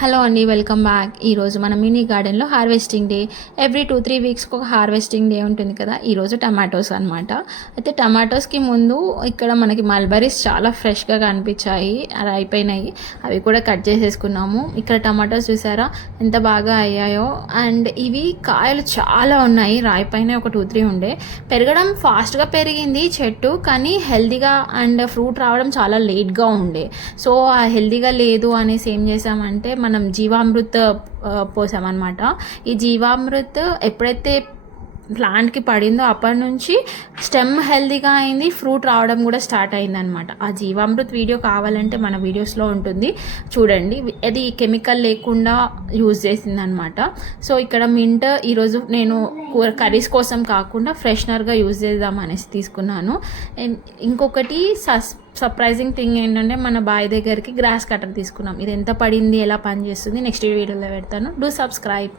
Hello అండి, welcome back. ఈరోజు మన మినీ గార్డెన్లో హార్వెస్టింగ్ డే. ఎవ్రీ 2-3 వీక్స్కి ఒక హార్వెస్టింగ్ డే ఉంటుంది కదా. ఈరోజు టమాటోస్ అనమాట. అయితే టమాటోస్కి ముందు ఇక్కడ మనకి మల్బరీస్ చాలా ఫ్రెష్గా కనిపించాయి, అలా అయిపోయినాయి. అవి కూడా కట్ చేసేసుకున్నాము. ఇక్కడ టమాటోస్ చూసారా ఎంత బాగా అయ్యాయో. అండ్ ఇవి కాయలు చాలా ఉన్నాయి, రాయిపైన ఒక 2-3 ఉండే. పెరగడం ఫాస్ట్గా పెరిగింది చెట్టు, కానీ హెల్తీగా అండ్ ఫ్రూట్ రావడం చాలా లేట్గా ఉండే. సో ఆ హెల్తీగా లేదు అనేసి ఏం చేసామంటే మనం జీవామృత్ పోసామన్నమాట. ఈ జీవామృత్ ఎప్పుడైతే ప్లాంట్కి పడిందో అప్పటి నుంచి స్టెమ్ హెల్తీగా అయింది, ఫ్రూట్ రావడం కూడా స్టార్ట్ అయిందనమాట. ఆ జీవామృత్ వీడియో కావాలంటే మన వీడియోస్లో ఉంటుంది, చూడండి. అది కెమికల్ లేకుండా యూజ్ చేసిందనమాట. సో ఇక్కడ మింట్ ఈరోజు నేను కర్రీస్ కోసం కాకుండా ఫ్రెషనర్గా యూజ్ చేద్దాం అనేసి తీసుకున్నాను. ఇంకొకటి సర్ప్రైజింగ్ థింగ్ ఏంటంటే మన బాయ్ దగ్గరికి గ్రాస్ కటర్ తీసుకున్నాం. ఇది ఎంత పడింది, ఎలా పనిచేస్తుంది నెక్స్ట్ వీడియోలో పెడతాను. Do subscribe.